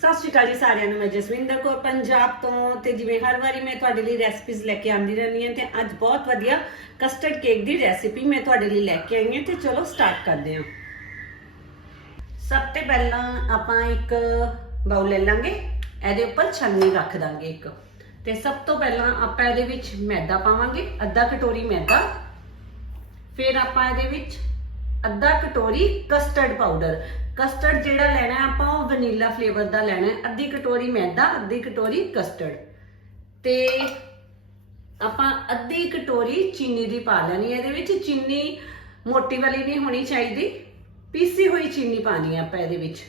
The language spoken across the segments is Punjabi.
ਸਤਿ ਸ਼੍ਰੀ ਅਕਾਲ ਜੀ ਸਾਰਿਆਂ ਨੂੰ, ਮੈਂ ਜਸਵਿੰਦਰ ਕੌਰ ਪੰਜਾਬ ਤੋਂ ਤੇ ਜਿਵੇਂ ਹਰ ਵਾਰੀ ਮੈਂ ਤੁਹਾਡੇ ਲਈ ਰੈਸਪੀਜ਼ ਲੈ ਕੇ ਆਉਂਦੀ ਰਹਿੰਦੀ ਹਾਂ ਤੇ ਅੱਜ ਬਹੁਤ ਵਧੀਆ ਕਸਟਰਡ ਕੇਕ ਦੀ ਰੈਸਿਪੀ ਮੈਂ ਤੁਹਾਡੇ ਲਈ ਲੈ ਕੇ ਆਈ ਹਾਂ ਤੇ ਚਲੋ ਸਟਾਰਟ ਕਰਦੇ ਹਾਂ। ਸਭ ਤੋਂ ਪਹਿਲਾਂ ਆਪਾਂ ਇੱਕ ਬਾਉਲ ਲੈ ਲਾਂਗੇ, ਇਹਦੇ ਉੱਪਰ ਛੰਨੀ ਰੱਖ ਦਾਂਗੇ ਇੱਕ। ਤੇ ਸਭ ਤੋਂ ਪਹਿਲਾਂ ਆਪਾਂ ਇਹਦੇ ਵਿੱਚ ਮੈਦਾ ਪਾਵਾਂਗੇ, ਅੱਧਾ ਕਟੋਰੀ ਮੈਦਾ। ਫਿਰ ਆਪਾਂ ਇਹਦੇ ਵਿੱਚ ਅੱਧਾ ਕਟੋਰੀ ਕਸਟਰਡ ਪਾਊਡਰ ਕਸਟਰਡ ਜਿਹੜਾ ਲੈਣਾ ਆਪਾਂ ਉਹ ਵਨੀਲਾ ਫਲੇਵਰ ਦਾ ਲੈਣਾ ਅੱਧੀ ਕਟੋਰੀ ਮੈਦਾ, ਅੱਧੀ ਕਟੋਰੀ ਕਸਟਰਡ ਤੇ ਆਪਾਂ ਅੱਧੀ ਕਟੋਰੀ ਚੀਨੀ ਦੀ ਪਾ ਲੈਣੀ ਇਹਦੇ ਵਿੱਚ ਚੀਨੀ ਮੋਟੀ ਵਾਲੀ ਨਹੀਂ ਹੋਣੀ ਚਾਹੀਦੀ। ਪੀਸੀ ਹੋਈ ਚੀਨੀ ਪਾਣੀ ਹੈ ਆਪਾਂ ਇਹਦੇ ਵਿੱਚ।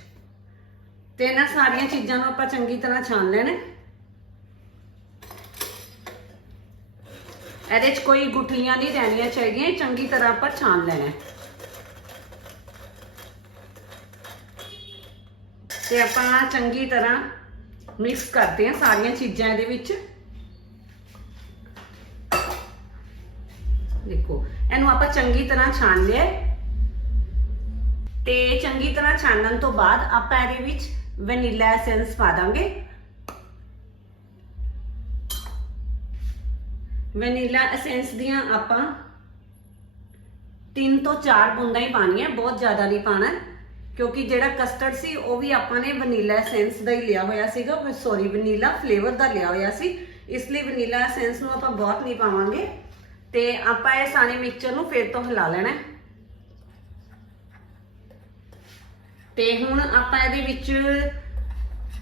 ਤੇ ਇਹਨਾਂ ਸਾਰੀਆਂ ਚੀਜ਼ਾਂ ਨੂੰ ਆਪਾਂ ਚੰਗੀ ਤਰ੍ਹਾਂ ਛਾਣ ਲੈਣਾ ਇਹਦੇ 'ਚ ਕੋਈ ਗੁਠਲੀਆਂ ਨਹੀਂ ਰਹਿਣੀਆਂ ਚਾਹੀਦੀਆਂ। ਚੰਗੀ ਤਰ੍ਹਾਂ ਆਪਾਂ ਛਾਣ ਲੈਣਾ ਤੇ ਆਪਾਂ ਚੰਗੀ ਤਰ੍ਹਾਂ ਮਿਕਸ ਕਰਦੇ ਹਾਂ ਸਾਰੀਆਂ ਚੀਜ਼ਾਂ ਇਹਦੇ ਵਿੱਚ। ਦੇਖੋ, ਇਹਨੂੰ ਆਪਾਂ ਚੰਗੀ ਤਰ੍ਹਾਂ ਛਾਣ ਲਿਆ ਹੈ। ਤੇ ਚੰਗੀ ਤਰ੍ਹਾਂ ਛਾਣਨ ਤੋਂ ਬਾਅਦ ਆਪਾਂ ਇਹਦੇ ਵਿੱਚ ਵਨੀਲਾ ਐਸੈਂਸ ਪਾ ਦਾਂਗੇ। ਵੈਨੀਲਾ ਐਸੈਂਸ ਦੀਆਂ ਆਪਾਂ 3 ਤੋਂ 4 ਬੂੰਦਾਂ ਹੀ ਪਾਣੀਆਂ ਬਹੁਤ ਜ਼ਿਆਦਾ ਨਹੀਂ ਪਾਣਾ ਕਿਉਂਕਿ ਜਿਹੜਾ ਕਸਟਰਡ ਸੀ, ਉਹ ਵੀ ਆਪਾਂ ਨੇ ਵਨੀਲਾ ਐਸੈਂਸ ਦਾ ਹੀ ਲਿਆ ਹੋਇਆ ਸੀਗਾ ਸੌਰੀ ਵਨੀਲਾ ਫਲੇਵਰ ਦਾ ਲਿਆ ਹੋਇਆ ਸੀ। ਇਸ ਲਈ ਵਨੀਲਾ ਐਸੈਂਸ ਨੂੰ ਆਪਾਂ ਬਹੁਤ ਨਹੀਂ ਪਾਵਾਂਗੇ। ਤੇ ਆਪਾਂ ਇਹ ਸਾਰੇ ਮਿਕਸਚਰ ਨੂੰ ਫਿਰ ਤੋਂ ਹਿਲਾ ਲੈਣਾ ਹੈ। ਤੇ ਹੁਣ ਆਪਾਂ ਇਹਦੇ ਵਿੱਚ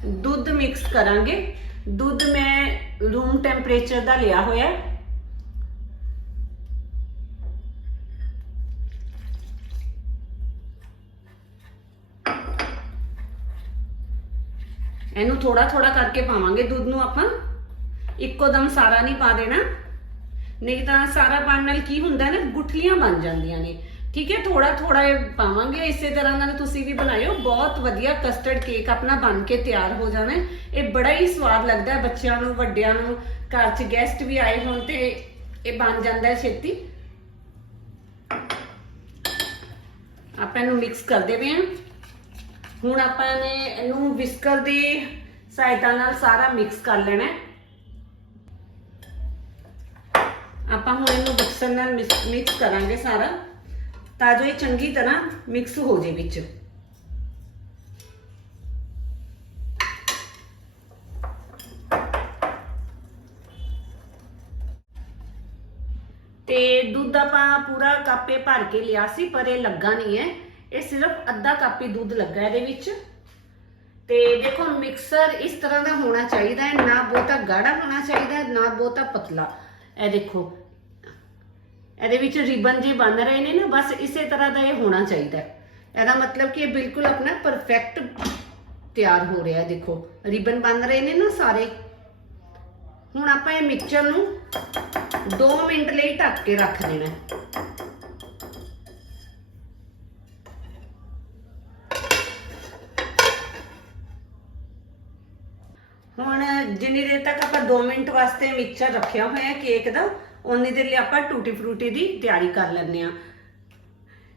ਦੁੱਧ ਮਿਕਸ ਕਰਾਂਗੇ। ਦੁੱਧ ਮੈਂ ਰੂਮ ਟੈਂਪਰੇਚਰ ਦਾ ਲਿਆ ਹੋਇਆ ਹੈ। ਇਹਨੂੰ ਥੋੜਾ ਥੋੜਾ ਕਰਕੇ ਪਾਵਾਂਗੇ ਦੁੱਧ ਨੂੰ ਆਪਾਂ। ਇੱਕੋ ਦਮ ਸਾਰਾ ਨਹੀਂ ਪਾ ਦੇਣਾ। ਨਹੀਂ ਤਾਂ ਸਾਰਾ ਪਾਣ ਨਾਲ ਕੀ ਹੁੰਦਾ ਨਾ, ਗੁਠਲੀਆਂ ਬਣ ਜਾਂਦੀਆਂ ਨੇ। ਠੀਕ ਹੈ, ਥੋੜਾ ਥੋੜਾ ਪਾਵਾਂਗੇ। ਇਸੇ ਤਰ੍ਹਾਂ ਨਾਲ ਤੁਸੀਂ ਵੀ ਬਣਾਇਓ। ਬਹੁਤ ਵਧੀਆ ਕਸਟਰਡ ਕੇਕ ਆਪਣਾ ਬਣ ਕੇ ਤਿਆਰ ਹੋ ਜਾਣਾ। ਇਹ ਬੜਾ ਹੀ ਸਵਾਦ ਲੱਗਦਾ ਹੈ ਬੱਚਿਆਂ ਨੂੰ, ਵੱਡਿਆਂ ਨੂੰ। ਘਰ 'ਚ ਗੈਸਟ ਵੀ ਆਏ ਹੋਣ ਤੇ ਇਹ ਬਣ ਜਾਂਦਾ ਹੈ ਛੇਤੀ। ਆਪਾਂ ਇਹਨੂੰ ਮਿਕਸ ਕਰਦੇ ਪਏ ਹਾਂ। ਹੁਣ ਆਪਾਂ ਨੇ ਇਹਨੂੰ ਵਿਸਕਰ ਦੀ ਸਹਾਇਤਾ ਨਾਲ ਸਾਰਾ ਮਿਕਸ ਕਰ ਲੈਣਾ ਆਪਾਂ ਹੁਣ ਇਹਨੂੰ ਵਿਸਕਰ ਨਾਲ ਮਿਕਸ ਕਰਾਂਗੇ ਸਾਰਾ। ਤਾਂ ਜੋ ਇਹ ਚੰਗੀ ਤਰ੍ਹਾਂ ਮਿਕਸ ਹੋ ਜੇ ਵਿੱਚ। ਤੇ ਦੁੱਧ ਆਪਾਂ ਪੂਰਾ ਕਾਪੇ ਭਰ ਕੇ ਲਿਆ ਸੀ, ਪਰ ਇਹ ਲੱਗਾ ਨਹੀਂ ਹੈ। ਇਹ ਸਿਰਫ ਅੱਧਾ ਕੱਪ ਹੀ ਦੁੱਧ ਲੱਗਾ ਇਹਦੇ ਵਿੱਚ। ਤੇ ਦੇਖੋ, ਮਿਕਸਰ ਇਸ ਤਰ੍ਹਾਂ ਦਾ ਹੋਣਾ ਚਾਹੀਦਾ ਹੈ, ਨਾ ਬਹੁਤਾ ਗਾੜਾ ਹੋਣਾ ਚਾਹੀਦਾ ਹੈ ਨਾ ਬਹੁਤਾ ਪਤਲਾ। ਇਹ ਦੇਖੋ, ਇਹਦੇ ਵਿੱਚ ਰਿਬਨ ਜੇ ਬਣ ਰਹੇ ਨੇ ਨਾ, ਬਸ ਇਸੇ ਤਰ੍ਹਾਂ ਦਾ ਇਹ ਹੋਣਾ ਚਾਹੀਦਾ ਹੈ। ਇਹਦਾ ਮਤਲਬ ਕਿ ਇਹ ਬਿਲਕੁਲ ਆਪਣਾ ਪਰਫੈਕਟ ਤਿਆਰ ਹੋ ਰਿਹਾ ਹੈ, ਦੇਖੋ। ਰਿਬਨ ਬਣ ਰਹੇ ਨੇ ਨਾ ਸਾਰੇ। ਹੁਣ ਆਪਾਂ ਇਹ ਮਿਕਸਚਰ ਨੂੰ 2 ਮਿੰਟ ਲਈ ਢੱਕ ਕੇ ਰੱਖ ਦੇਣਾ ਹੈ। ਹੁਣ ਜਿੰਨੀ ਦੇਰ ਤੱਕ ਆਪਾਂ 2 ਮਿੰਟ ਵਾਸਤੇ ਮਿਕਸਚਰ ਰੱਖਿਆ ਹੋਇਆ ਕੇਕ ਦਾ ਉਨੀ ਦੇਰ ਲਈ ਆਪਾਂ ਟੂਟੀ ਫਰੂਟੀ ਦੀ ਤਿਆਰੀ ਕਰ ਲੈਂਦੇ ਆ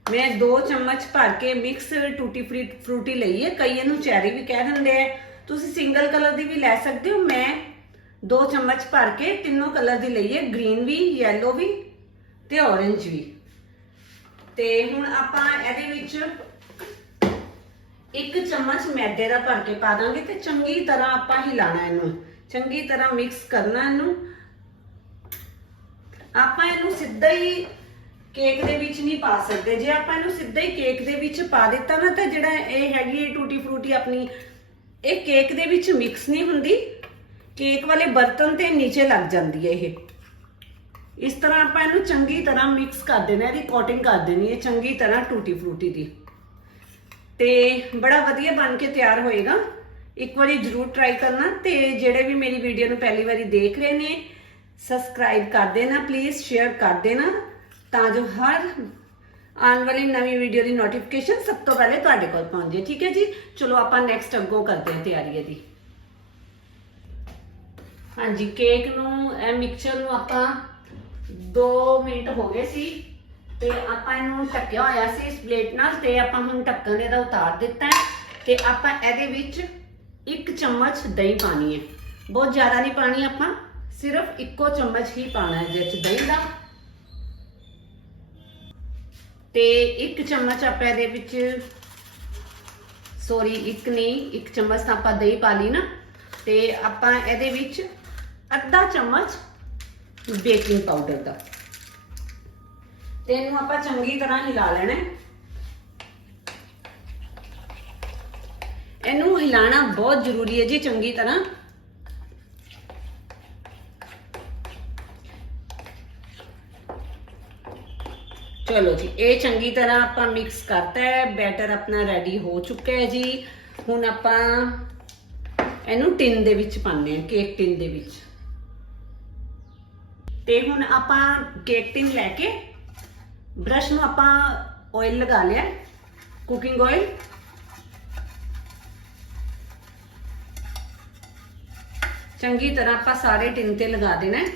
ਮੈਂ 2 ਚਮਚ ਭਰ ਕੇ ਮਿਕਸ ਟੂਟੀ ਫਰੂਟੀ ਲਈ ਹੈ। ਕਈ ਇਹਨੂੰ ਚੈਰੀ ਵੀ ਕਹਿ ਦਿੰਦੇ ਆ ਤੁਸੀਂ ਸਿੰਗਲ ਕਲਰ ਦੀ ਵੀ ਲੈ ਸਕਦੇ ਹੋ। ਮੈਂ 2 ਚਮਚ ਭਰ ਕੇ ਤਿੰਨੋਂ ਕਲਰ ਦੀ ਲਈ ਹੈ। ਗ੍ਰੀਨ ਵੀ ਯੈਲੋ ਵੀ ਤੇ ਔਰੇਂਜ ਵੀ। ਤੇ ਹੁਣ ਆਪਾਂ ਇਹਦੇ ਵਿੱਚ ਇੱਕ ਚਮਚ ਮੈਦੇ ਦਾ ਭਰ ਕੇ ਪਾ ਦਾਂਗੇ ਤੇ ਚੰਗੀ ਤਰ੍ਹਾਂ ਆਪਾਂ ਹਿਲਾਣਾ ਇਹਨੂੰ। ਚੰਗੀ ਤਰ੍ਹਾਂ ਮਿਕਸ ਕਰਨਾ ਇਹਨੂੰ। ਆਪਾਂ ਇਹਨੂੰ ਸਿੱਧਾ ਹੀ ਕੇਕ ਦੇ ਵਿੱਚ ਨਹੀਂ ਪਾ ਸਕਦੇ। ਜੇ ਆਪਾਂ ਇਹਨੂੰ ਸਿੱਧਾ ਹੀ ਕੇਕ ਦੇ ਵਿੱਚ ਪਾ ਦਿੱਤਾ ਨਾ, ਤਾਂ ਜਿਹੜਾ ਇਹ ਹੈਗੀ ਹੈ ਟੂਟੀ ਫਰੂਟੀ ਆਪਣੀ, ਇਹ ਕੇਕ ਦੇ ਵਿੱਚ ਮਿਕਸ ਨਹੀਂ ਹੁੰਦੀ। ਕੇਕ ਵਾਲੇ ਬਰਤਨ ਤੇ ਨੀਚੇ ਲੱਗ ਜਾਂਦੀ ਹੈ ਇਹ। ਇਸ ਤਰ੍ਹਾਂ ਆਪਾਂ ਇਹਨੂੰ ਚੰਗੀ ਤਰ੍ਹਾਂ ਮਿਕਸ ਕਰ ਦੇਣਾ, ਇਹਦੀ ਕੋਟਿੰਗ ਕਰ ਦੇਣੀ ਹੈ, ਚੰਗੀ ਤਰ੍ਹਾਂ ਟੂਟੀ ਫਰੂਟੀ ਦੀ। ਤੇ ਬੜਾ ਵਧੀਆ ਬਣ ਕੇ ਤਿਆਰ ਹੋਏਗਾ। ਇੱਕ ਵਾਰੀ ਜਰੂਰ ਟਰਾਈ ਕਰਨਾ ਤੇ ਜਿਹੜੇ ਵੀ ਮੇਰੀ ਵੀਡੀਓ ਨੂੰ ਪਹਿਲੀ ਵਾਰੀ ਦੇਖ ਰਹੇ ਨੇ ਸਬਸਕ੍ਰਾਈਬ ਕਰ ਦੇਣਾ ਪਲੀਜ਼ ਸ਼ੇਅਰ ਕਰ ਦੇਣਾ, ਤਾਂ ਜੋ ਹਰ ਆਉਣ ਵਾਲੀ ਨਵੀਂ ਵੀਡੀਓ ਦੀ ਨੋਟੀਫਿਕੇਸ਼ਨ ਸਭ ਤੋਂ ਪਹਿਲੇ ਤੁਹਾਡੇ ਕੋਲ ਪਹੁੰਚ ਜੇ ਠੀਕ ਹੈ ਜੀ? ਚਲੋ ਆਪਾਂ ਨੈਕਸਟ ਅੱਗੋਂ ਕਰਦੇ ਹਾਂ ਤਿਆਰੀ ਇਹਦੀ ਹਾਂਜੀ ਕੇਕ ਨੂੰ, ਇਹ ਮਿਕਸਚਰ ਨੂੰ ਆਪਾਂ 2 ਮਿੰਟ ਹੋ ਗਏ ਸੀ ਤੇ ਆਪਾਂ ਇਹਨੂੰ ਢੱਕਿਆ ਹੋਇਆ ਸੀ ਇਸ ਪਲੇਟ ਨਾਲ ਤੇ ਆਪਾਂ ਹੁਣ ਢੱਕਣ ਇਹਦਾ ਉਤਾਰ ਦਿੱਤਾ ਹੈ ਤੇ ਆਪਾਂ ਇਹਦੇ ਵਿੱਚ ਇੱਕ ਚਮਚ ਦਹੀਂ ਪਾਣੀ ਹੈ। ਬਹੁਤ ਜ਼ਿਆਦਾ ਨਹੀਂ ਪਾਣੀ ਆਪਾਂ, ਸਿਰਫ ਇੱਕੋ ਚਮਚ ਹੀ ਪਾਣਾ ਹੈ ਜਿਹਦੇ ਚ ਦਹੀਂ ਦਾ। ਤੇ ਇੱਕ ਚਮਚ ਆਪਾਂ ਇਹਦੇ ਵਿੱਚ ਸੋਰੀ ਇੱਕ ਨਹੀਂ, ਇੱਕ ਚਮਚ ਤਾਂ ਆਪਾਂ ਦਹੀਂ ਪਾ ਲਈ ਨਾ। ਤੇ ਆਪਾਂ ਇਹਦੇ ਵਿੱਚ ਅੱਧਾ ਚਮਚ ਬੇਕਿੰਗ ਪਾਊਡਰ ਦਾ। ਤੇ ਇਹਨੂੰ ਆਪਾਂ ਚੰਗੀ ਤਰ੍ਹਾਂ ਹਿਲਾ ਲੈਣਾ ਹੈ। ਇਹਨੂੰ ਬਹੁਤ ਜ਼ਰੂਰੀ ਹੈ ਜੀ, ਚੰਗੀ ਤਰ੍ਹਾਂ। ਚਲੋ ਜੀ, ਇਹ ਚੰਗੀ ਤਰ੍ਹਾਂ ਆਪਾਂ ਮਿਕਸ ਕਰਤਾ ਹੈ ਬੈਟਰ ਆਪਣਾ ਰੈਡੀ ਹੋ ਚੁੱਕਾ ਹੈ ਜੀ। ਹੁਣ ਆਪਾਂ ਇਹਨੂੰ ਟਿਨ ਦੇ ਵਿੱਚ ਪਾਉਂਦੇ ਹਾਂ ਕੇਕ ਟਿਨ ਦੇ ਵਿੱਚ। ਤੇ ਹੁਣ ਆਪਾਂ ਕੇਕ ਟਿਨ ਲੈ ਕੇ ਬ੍ਰਸ਼ ਨੂੰ ਆਪਾਂ ਆਇਲ ਲਗਾ ਲਿਆ ਕੁਕਿੰਗ ਆਇਲ ਚੰਗੀ ਤਰ੍ਹਾਂ ਆਪਾਂ ਸਾਰੇ ਟਿਨ ਤੇ ਲਗਾ ਦੇਣਾ ਹੈ।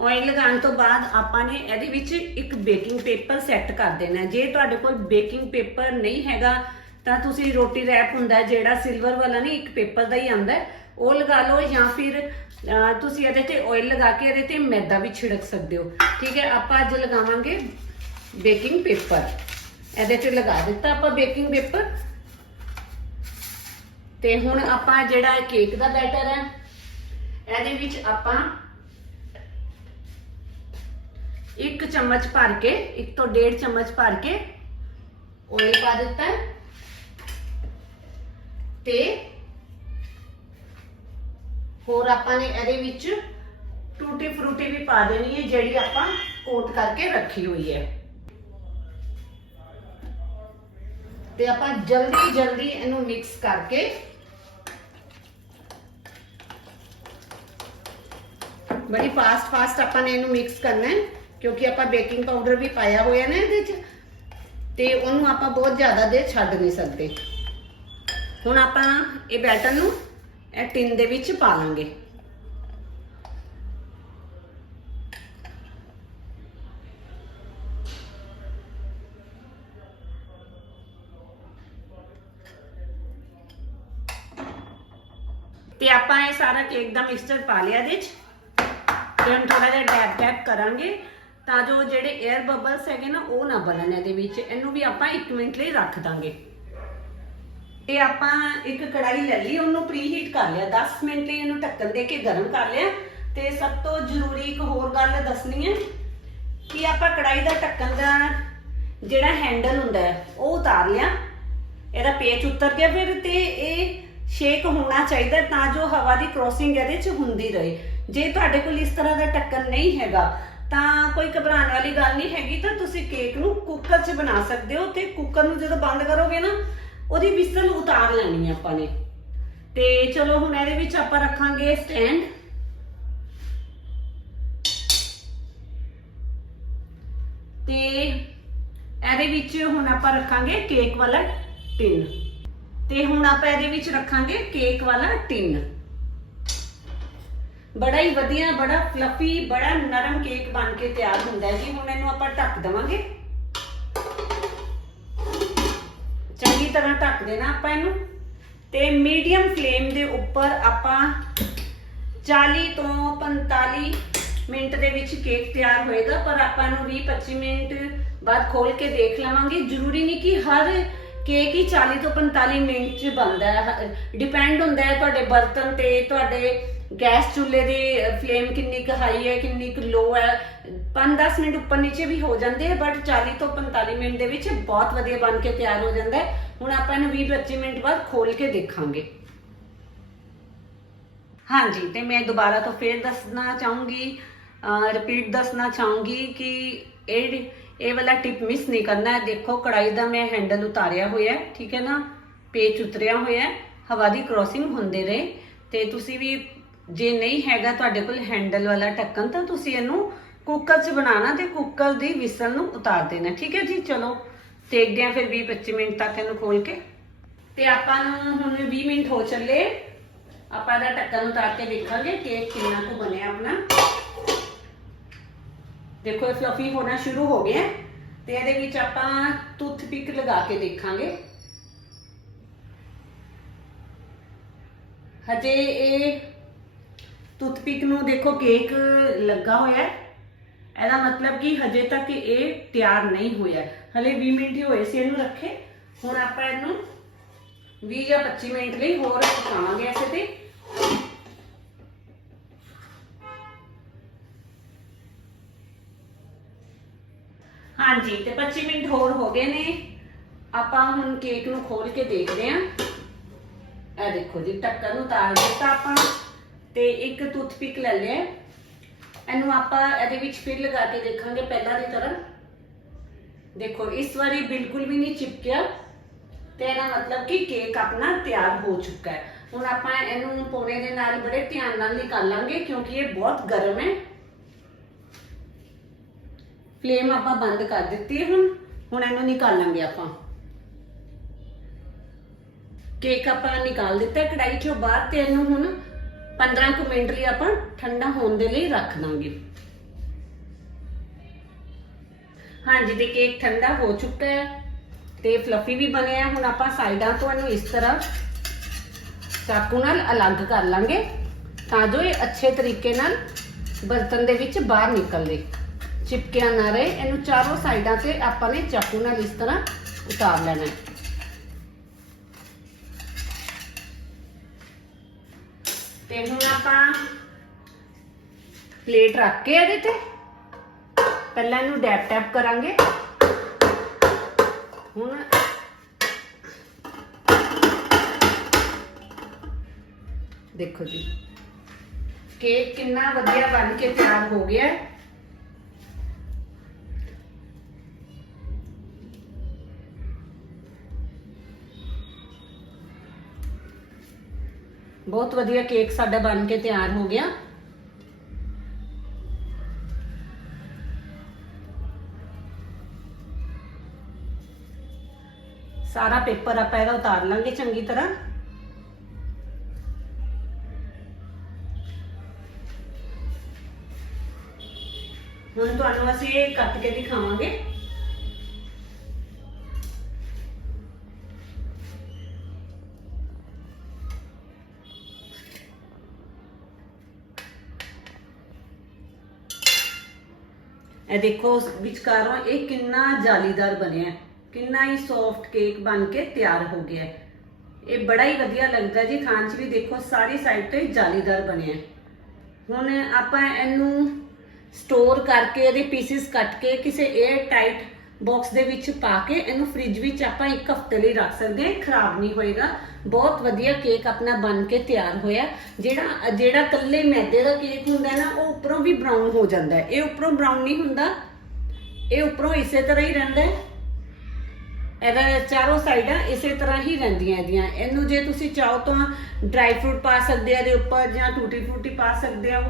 ਆਇਲ ਲਗਾਉਣ ਤੋਂ ਬਾਅਦ ਆਪਾਂ ਨੇ ਇਹਦੇ ਵਿੱਚ ਇੱਕ ਬੇਕਿੰਗ ਪੇਪਰ ਸੈੱਟ ਕਰ ਦੇਣਾ ਜੇ ਤੁਹਾਡੇ ਕੋਲ ਬੇਕਿੰਗ ਪੇਪਰ ਨਹੀਂ ਹੈਗਾ, ਤਾਂ ਤੁਸੀਂ ਰੋਟੀ ਰੈਪ ਹੁੰਦਾ ਜਿਹੜਾ ਸਿਲਵਰ ਵਾਲਾ ਨਹੀਂ, ਇੱਕ ਪੇਪਰ ਦਾ ਹੀ ਆਂਦਾ ਉਹ ਲਗਾ ਲਓ ਜਾਂ ਫਿਰ ਤੁਸੀਂ ਇਹਦੇ ਤੇ ਆਇਲ ਲਗਾ ਕੇ ਇਹਦੇ ਤੇ ਮੈਦਾ ਵੀ ਛਿੜਕ ਸਕਦੇ ਹੋ। ਠੀਕ ਹੈ, ਆਪਾਂ ਅੱਜ ਲਗਾਵਾਂਗੇ ਬੇਕਿੰਗ ਪੇਪਰ ਇਹਦੇ ਤੇ ਲਗਾ ਦਿੱਤਾ ਆਪਾਂ ਬੇਕਿੰਗ ਪੇਪਰ ਤੇ ਹੁਣ ਆਪਾਂ ਜਿਹੜਾ ਕੇਕ ਦਾ ਬੈਟਰ ਹੈ, ਇਹਦੇ ਵਿੱਚ ਆਪਾਂ ਇੱਕ ਚਮਚ ਭਰ ਕੇ, ਇੱਕ ਤੋਂ ਡੇਢ ਚਮਚ ਭਰ ਕੇ ਓਇਲ ਪਾ ਦਿੱਤਾ ਤੇ ਹੋਰ ਆਪਾਂ ਨੇ ਇਹਦੇ ਵਿੱਚ ਟੂਟੀ ਫਰੂਟੀ ਵੀ ਪਾ ਦੇਣੀ ਹੈ, ਜਿਹੜੀ ਆਪਾਂ ਕੋਟ ਕਰਕੇ ਰੱਖੀ ਹੋਈ ਹੈ। ਤੇ ਆਪਾਂ ਜਲਦੀ ਜਲਦੀ ਇਹਨੂੰ ਮਿਕਸ ਕਰਕੇ ਬੜੀ ਫਾਸਟ ਫਾਸਟ ਆਪਾਂ ਨੇ ਇਹਨੂੰ ਮਿਕਸ ਕਰਨਾ ਹੈ, ਕਿਉਂਕਿ ਆਪਾਂ ਬੇਕਿੰਗ ਪਾਊਡਰ ਵੀ ਪਾਇਆ ਹੋਇਆ ਨਾ ਇਹਦੇ ਚ, ਤੇ ਉਹਨੂੰ ਆਪਾਂ ਬਹੁਤ ਜ਼ਿਆਦਾ ਦੇਰ ਛੱਡ ਨਹੀਂ ਸਕਦੇ। ਹੁਣ ਆਪਾਂ ਇਹ ਬੈਟਰ ਨੂੰ ਇਹ ਟਿਨ ਦੇ ਵਿੱਚ ਪਾ ਲਾਂਗੇ ਤੇ ਆਪਾਂ ਇਹ ਸਾਰਾ ਕੇਕ ਦਾ ਮਿਕਸਚਰ ਪਾ ਲਿਆ ਇਹਦੇ ਚ। ਤੇ ਹੁਣ ਥੋੜਾ ਜਿਹਾ ਡੈਪ ਡੈਪ ਕਰਾਂਗੇ ਤਾਂ ਜੋ ਜਿਹੜੇ 에ਅਰ ਬਬਲਸ ਹੈਗੇ ਨਾ, ਉਹ ਨਾ ਬਣਨ ਇਹਦੇ ਵਿੱਚ। ਇਹਨੂੰ ਵੀ ਆਪਾਂ 1 ਮਿੰਟ ਲਈ ਰੱਖ ਦਾਂਗੇ। ਤੇ ਆਪਾਂ ਇੱਕ ਕੜਾਈ ਲੈ ਲਈ, ਉਹਨੂੰ ਪ੍ਰੀ ਹੀਟ ਕਰ ਲਿਆ। 10 ਮਿੰਟ ਲਈ ਇਹਨੂੰ ਢੱਕਣ ਦੇ ਕੇ ਗਰਮ ਕਰ ਲਿਆ। ਤੇ ਸਭ ਤੋਂ ਜ਼ਰੂਰੀ ਇੱਕ ਹੋਰ ਗੱਲ ਦੱਸਣੀ ਹੈ ਕਿ ਆਪਾਂ ਕੜਾਈ ਦਾ ਢੱਕਣ ਦਾ ਜਿਹੜਾ ਹੈਂਡਲ ਹੁੰਦਾ ਹੈ, ਉਹ ਉਤਾਰ ਲਿਆ। ਇਹਦਾ ਪੇਚ ਉਤਰ ਗਿਆ ਫਿਰ ਤੇ ਇਹ ਸ਼ੇਕ ਹੋਣਾ ਚਾਹੀਦਾ ਤਾਂ ਜੋ ਹਵਾ ਦੀ ਕ੍ਰੋਸਿੰਗ ਇਹਦੇ 'ਚ ਹੁੰਦੀ ਰਹੇ। ਜੇ ਤੁਹਾਡੇ ਕੋਲ ਇਸ ਤਰ੍ਹਾਂ ਦਾ ਢੱਕਣ ਨਹੀਂ ਹੈਗਾ, ਤਾਂ ਕੋਈ ਘਬਰਾਉਣ ਵਾਲੀ ਗੱਲ ਨਹੀਂ ਹੈਗੀ, ਤਾਂ ਤੁਸੀਂ ਕੇਕ ਨੂੰ ਕੁੱਕਰ 'ਚ ਬਣਾ ਸਕਦੇ ਹੋ ਤੇ ਕੁੱਕਰ ਨੂੰ ਜਦੋਂ ਬੰਦ ਕਰੋਗੇ ਨਾ, ਉਹਦੀ ਵਿਸਲ ਉਤਾਰ ਲੈਣੀ ਹੈ ਆਪਾਂ ਨੇ। ਤੇ ਚਲੋ ਹੁਣ ਇਹਦੇ ਵਿੱਚ ਆਪਾਂ ਰੱਖਾਂਗੇ ਸਟੈਂਡ ਤੇ ਇਹਦੇ ਵਿੱਚ ਹੁਣ ਆਪਾਂ ਰੱਖਾਂਗੇ ਕੇਕ ਵਾਲਾ ਟਿਨ ਤੇ ਹੁਣ ਆਪਾਂ ਇਹਦੇ ਵਿੱਚ ਰੱਖਾਂਗੇ ਕੇਕ ਵਾਲਾ ਟਿਨ ਬੜਾ ਹੀ ਵਧੀਆ, ਬੜਾ ਫਲਫੀ ਬੜਾ ਨਰਮ ਕੇਕ ਬਣ ਕੇ ਤਿਆਰ ਹੁੰਦਾ ਹੈ ਜੀ। ਹੁਣ ਇਹਨੂੰ ਆਪਾਂ ਢੱਕ ਦੇਵਾਂਗੇ। ਚੰਗੀ ਤਰ੍ਹਾਂ ਢੱਕ ਦੇਣਾ ਆਪਾਂ ਇਹਨੂੰ। ਤੇ ਮੀਡੀਅਮ ਫਲੇਮ ਦੇ ਉੱਪਰ ਆਪਾਂ 40 ਤੋਂ 45 ਮਿੰਟ ਦੇ ਵਿੱਚ ਕੇਕ ਤਿਆਰ ਹੋਏਗਾ, ਪਰ ਆਪਾਂ ਨੂੰ 20-25 ਮਿੰਟ ਬਾਅਦ ਖੋਲ ਕੇ ਦੇਖ ਲਵਾਂਗੇ। ਜ਼ਰੂਰੀ ਨਹੀਂ ਕਿ ਹਰ ਕੇਕ ਹੀ 40 ਤੋਂ 45 ਮਿੰਟ ਚ ਬਣਦਾ ਹੈ। ਡਿਪੈਂਡ ਹੁੰਦਾ ਹੈ ਤੁਹਾਡੇ ਬਰਤਨ ਤੇ, ਤੁਹਾਡੇ ਗੈਸ ਚੁੱਲ੍ਹੇ ਦੀ ਫਲੇਮ ਕਿੰਨੀ ਕੁ ਹਾਈ ਹੈ, ਕਿੰਨੀ ਕੁ ਲੋ ਹੈ। 5-10 ਮਿੰਟ ਉੱਪਰ ਨੀਚੇ ਵੀ ਹੋ ਜਾਂਦੇ ਹੈ ਬਟ 40 ਤੋਂ 45 ਮਿੰਟ ਦੇ ਵਿੱਚ ਬਹੁਤ ਵਧੀਆ ਬਣ ਕੇ ਤਿਆਰ ਹੋ ਜਾਂਦਾ ਹੈ। ਹੁਣ ਆਪਾਂ ਇਹਨੂੰ 20-25 ਮਿੰਟ ਬਾਅਦ ਖੋਲ ਕੇ ਦੇਖਾਂਗੇ। ਹਾਂਜੀ, ਤੇ ਮੈਂ ਦੁਬਾਰਾ ਤੋਂ ਫੇਰ ਦੱਸਣਾ ਚਾਹੂੰਗੀ ਰਿਪੀਟ ਦੱਸਣਾ ਚਾਹੂੰਗੀ ਕਿ ਇਹ ਇਹ ਵਾਲਾ ਟਿਪ ਮਿਸ ਨਹੀਂ ਕਰਨਾ ਹੈ। ਦੇਖੋ, ਕੜਾਈ ਦਾ ਮੈਂ ਹੈਂਡਲ ਉਤਾਰਿਆ ਹੋਇਆ ਹੈ, ਠੀਕ ਹੈ ਨਾ? ਪੇਚ ਉਤਰਿਆ ਹੋਇਆ ਹੈ। ਹਵਾ ਦੀ ਕ੍ਰੋਸਿੰਗ ਹੁੰਦੇ ਰਹੇ ਤੇ ਤੁਸੀਂ ਵੀ, ਜੇ ਨਹੀਂ ਹੈਗਾ ਤੁਹਾਡੇ ਕੋਲ ਹੈਂਡਲ ਵਾਲਾ ਢੱਕਣ, ਤਾਂ ਤੁਸੀਂ ਇਹਨੂੰ ਕੁੱਕਰ 'ਚ ਬਣਾਉਣਾ ਤੇ ਕੁੱਕਰ ਦੀ ਵਿਸਲ ਨੂੰ ਉਤਾਰ ਦੇਣਾ ਠੀਕ ਹੈ ਜੀ? ਚਲੋ, ਦੇਖਦੇ ਹਾਂ ਫਿਰ 20-25 ਮਿੰਟ ਤੱਕ ਇਹਨੂੰ ਖੋਲ ਕੇ। ਤੇ ਆਪਾਂ ਨੂੰ ਹੁਣ 20 ਮਿੰਟ ਹੋ ਚੱਲੇ। ਆਪਾਂ ਇਹਦਾ ਢੱਕਣ ਉਤਾਰ ਕੇ ਦੇਖਾਂਗੇ ਕੇਕ ਕਿੰਨਾ ਕੁ ਬਣਿਆ ਆਪਣਾ। ਦੇਖੋ ਇਹ ਫਲਫੀ ਹੋਣਾ ਸ਼ੁਰੂ ਹੋ ਗਿਆ ਹੈ ਤੇ ਇਹਦੇ ਵਿੱਚ ਆਪਾਂ ਟੂਥਪਿਕ ਲਗਾ ਕੇ ਦੇਖਾਂਗੇ। ਹਜੇ ਇਹ ਟੂਥਪਿਕ ਨੂੰ ਦੇਖੋ ਕੇਕ ਲੱਗਾ ਹੋਇਆ ਹੈ। ਇਹਦਾ ਮਤਲਬ ਕਿ ਹਜੇ ਤੱਕ ਇਹ ਤਿਆਰ ਨਹੀਂ ਹੋਇਆ ਹਲੇ 20 ਮਿੰਟ ਹੀ ਹੋਏ ਸੀ ਇਹਨੂੰ ਰੱਖੇ। ਹੁਣ ਆਪਾਂ ਇਹਨੂੰ 20 ਜਾਂ 25 ਮਿੰਟ ਲਈ ਹੋਰ ਪਕਾਵਾਂਗੇ ਐਸੇ ਤੇ। ਹਾਂਜੀ, ਤੇ 25 ਮਿੰਟ ਹੋਰ ਹੋ ਗਏ ਨੇ। ਆਪਾਂ ਹੁਣ ਕੇਕ ਨੂੰ ਖੋਲ ਕੇ ਦੇਖਦੇ ਹਾਂ। ਇਹ ਦੇਖੋ ਜੀ ਢੱਕਣ ਨੂੰ ਉਤਾਰ ਦਿੱਤਾ ਆਪਾਂ, ਤੇ ਇੱਕ ਟੂਥਪਿਕ ਲੈ ਲਿਆ। ਇਹਨੂੰ ਆਪਾਂ ਇਹਦੇ ਵਿੱਚ ਫਿਰ ਲਗਾ ਕੇ ਦੇਖਾਂਗੇ ਪਹਿਲਾਂ ਦੀ ਤਰ੍ਹਾਂ। ਦੇਖੋ, ਇਸ ਵਾਰੀ ਬਿਲਕੁਲ ਵੀ ਨਹੀਂ ਚਿਪਕਿਆ। ਤੇ ਇਹਦਾ ਮਤਲਬ ਕਿ ਕੇਕ ਆਪਣਾ ਤਿਆਰ ਹੋ ਚੁੱਕਾ ਹੈ। ਹੁਣ ਆਪਾਂ ਇਹਨੂੰ ਪੋਣੇ ਦੇ ਨਾਲ ਬੜੇ ਧਿਆਨ ਨਾਲ ਨਿਕਾਲਾਂਗੇ, ਕਿਉਂਕਿ ਇਹ ਬਹੁਤ ਗਰਮ ਹੈ। ਫਲੇਮ ਆਪਾਂ ਬੰਦ ਕਰ ਦਿੱਤੀ ਹੈ ਹੁਣ। ਹੁਣ ਇਹਨੂੰ ਨਿਕਾਲਾਂਗੇ ਆਪਾਂ। ਕੇਕ ਆਪਾਂ ਨਿਕਾਲ ਦਿੱਤਾ ਹੈ ਕੜਾਈ ਚੋਂ ਬਾਅਦ ਤੇ ਇਹਨੂੰ ਹੁਣ 15 ਕੁ ਮਿੰਟ ਲਈ ਆਪਾਂ ਠੰਡਾ ਹੋਣ ਦੇ ਲਈ ਰੱਖ ਦਾਂਗੇ। ਹਾਂਜੀ, ਤੇ ਕੇਕ ਠੰਡਾ ਹੋ ਚੁੱਕਾ ਹੈ ਤੇ ਫਲਫੀ ਵੀ ਬਣਿਆ ਹੁਣ ਆਪਾਂ ਸਾਈਡਾਂ ਤੋਂ ਇਹਨੂੰ ਇਸ ਤਰ੍ਹਾਂ ਚਾਕੂ ਨਾਲ ਅਲੱਗ ਕਰ ਲਾਂਗੇ ਤਾਂ ਜੋ ਇਹ ਅੱਛੇ ਤਰੀਕੇ ਨਾਲ ਬਰਤਨ ਦੇ ਵਿੱਚ ਬਾਹਰ ਨਿਕਲੇ। ਚਿਪਕਿਆ ਨਾ ਰਹੇ। ਇਹਨੂੰ ਚਾਰੋਂ ਸਾਈਡਾਂ ਤੇ ਆਪਾਂ ਨੇ ਚਾਕੂ ਨਾਲ ਇਸ ਤਰ੍ਹਾਂ ਉਤਾਰ ਲੈਣਾ ਹੈ। ਤੇ ਹੁਣ ਆਪਾਂ ਪਲੇਟ ਰੱਖ ਕੇ ਇਹਦੇ ਤੇ। ਪਹਿਲਾਂ ਇਹਨੂੰ ਡੈਪ ਟੈਪ ਕਰਾਂਗੇ। ਹੁਣ ਦੇਖੋ ਜੀ, ਕੇਕ ਕਿੰਨਾ ਵਧੀਆ ਬਣ ਕੇ ਤਿਆਰ ਹੋ ਗਿਆ ਹੈ। ਬਹੁਤ ਵਧੀਆ ਕੇਕ ਸਾਡਾ ਬਣ ਕੇ ਤਿਆਰ ਹੋ ਗਿਆ ਸਾਰਾ ਪੇਪਰ ਆਪਾਂ ਇਹਦਾ ਉਤਾਰ ਲਾਂਗੇ ਚੰਗੀ ਤਰ੍ਹਾਂ ਹੁਣ ਤੁਹਾਨੂੰ ਅਸੀਂ ਇਹ ਕੱਟ ਕੇ ਦਿਖਾਵਾਂਗੇ ਇਹ ਦੇਖੋ, ਵਿਚਕਾਰੋਂ ਇਹ ਕਿੰਨਾ ਜਾਲੀਦਾਰ ਬਣਿਆ ਕਿੰਨਾ ਹੀ ਸੌਫਟ ਕੇਕ ਬਣ ਕੇ ਤਿਆਰ ਹੋ ਗਿਆ ਇਹ ਬੜਾ ਹੀ ਵਧੀਆ ਲੱਗਦਾ ਜੀ। ਖਾਣ 'ਚ ਵੀ ਦੇਖੋ, ਸਾਰੀ ਸਾਈਡ ਤੋਂ ਹੀ ਜਾਲੀਦਾਰ ਬਣਿਆ ਹੁਣ ਆਪਾਂ ਇਹਨੂੰ ਸਟੋਰ ਕਰਕੇ, ਇਹਦੇ ਪੀਸਿਸ ਕੱਟ ਕੇ ਕਿਸੇ 에ਅਰ ਟਾਈਟ ਬਾਕਸ ਦੇ ਵਿੱਚ ਪਾ ਕੇ ਇਹਨੂੰ ਫ੍ਰਿਜ ਵਿੱਚ ਆਪਾਂ ਇੱਕ ਹਫ਼ਤੇ ਲਈ ਰੱਖ ਸਕਦੇ ਹਾਂ, ਖਰਾਬ ਨਹੀਂ ਹੋਏਗਾ। ਬਹੁਤ ਵਧੀਆ ਕੇਕ ਆਪਣਾ ਬਣ ਕੇ ਤਿਆਰ ਹੋਇਆ। ਜਿਹੜਾ ਜਿਹੜਾ ਕੱਲੇ ਮੈਦੇ ਦਾ ਕੇਕ ਹੁੰਦਾ ਨਾ, ਉਹ ਉੱਪਰੋਂ ਵੀ ਬਰਾਊਨ ਹੋ ਜਾਂਦਾ ਹੈ। ਇਹ ਉੱਪਰੋਂ ਬਰਾਊਨ ਨਹੀਂ ਹੁੰਦਾ। ਇਹ ਉੱਪਰੋਂ ਇਸੇ ਤਰ੍ਹਾਂ ਹੀ ਰਹਿੰਦਾ ਹੈ। ਇਹਦਾ ਚਾਰੋਂ ਸਾਈਡਾਂ ਇਸੇ ਤਰ੍ਹਾਂ ਹੀ ਰਹਿੰਦੀਆਂ ਇਹਦੀਆਂ। ਇਹਨੂੰ ਜੇ ਤੁਸੀਂ ਚਾਹੋ ਤਾਂ ਡਰਾਈ ਫਰੂਟ ਪਾ ਸਕਦੇ ਆ, ਇਹਦੇ ਉੱਪਰ ਜਾਂ ਟੂਟੀ ਫਰੂਟੀ ਪਾ ਸਕਦੇ ਹੋ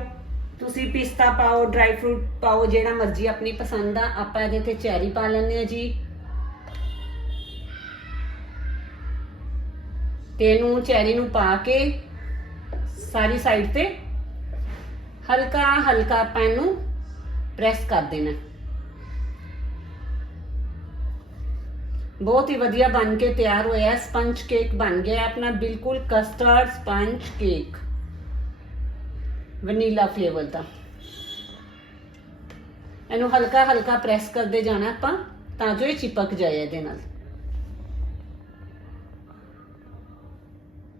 ਤੁਸੀਂ ਪਿਸਤਾ ਪਾਓ ਡਰਾਈ ਫਰੂਟ ਪਾਓ, ਜਿਹੜਾ ਮਰਜ਼ੀ ਆਪਣੀ ਪਸੰਦ ਆ, ਆਪਾਂ ਇਹਦੇ ਤੇ ਚੈਰੀ ਪਾ ਲੈਂਦੇ ਆ ਜੀ। ਤੇ ਇਹਨੂੰ ਚੈਰੀ ਨੂੰ ਪਾ ਕੇ ਸਾਰੀ ਸਾਈਡ ਤੇ ਹਲਕਾ ਹਲਕਾ ਆਪਾਂ ਇਹਨੂੰ ਪ੍ਰੈਸ ਕਰ ਦੇਣਾ। ਬਹੁਤ ਹੀ ਵਧੀਆ ਬਣ ਕੇ ਤਿਆਰ ਹੋਇਆ ਸਪੰਜ ਕੇਕ ਬਣ ਗਿਆ, ਆਪਣਾ ਬਿਲਕੁਲ custard sponge cake vanilla flavour ਦਾ। ਇਹਨੂੰ ਹਲਕਾ ਹਲਕਾ ਪ੍ਰੈਸ ਕਰਦੇ ਜਾਣਾ ਆਪਾਂ, ਤਾਂ ਜੋ ਇਹ ਚਿਪਕ ਜਾਏ ਇਹਦੇ ਨਾਲ।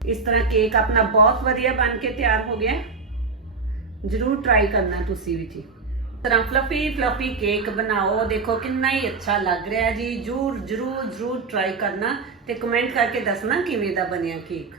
ਇਸ ਤਰ੍ਹਾਂ ਕੇਕ ਆਪਣਾ ਬਹੁਤ ਵਧੀਆ ਬਣ ਕੇ ਤਿਆਰ ਹੋ ਗਿਆ। ਜਰੂਰ ਟਰਾਈ ਕਰਨਾ ਤੁਸੀਂ ਵੀ ਜੀ। ਤਰ੍ਹਾਂ ਫਲਫੀ ਫਲਫੀ ਕੇਕ ਬਣਾਓ। ਦੇਖੋ ਕਿੰਨਾ ਹੀ ਅੱਛਾ ਲੱਗ ਰਿਹਾ ਜੀ। ਜਰੂਰ ਜਰੂਰ ਜਰੂਰ ਟਰਾਈ ਕਰਨਾ ਤੇ ਕਮੈਂਟ ਕਰਕੇ ਦੱਸਣਾ ਕਿਵੇਂ ਦਾ ਬਣਿਆ ਕੇਕ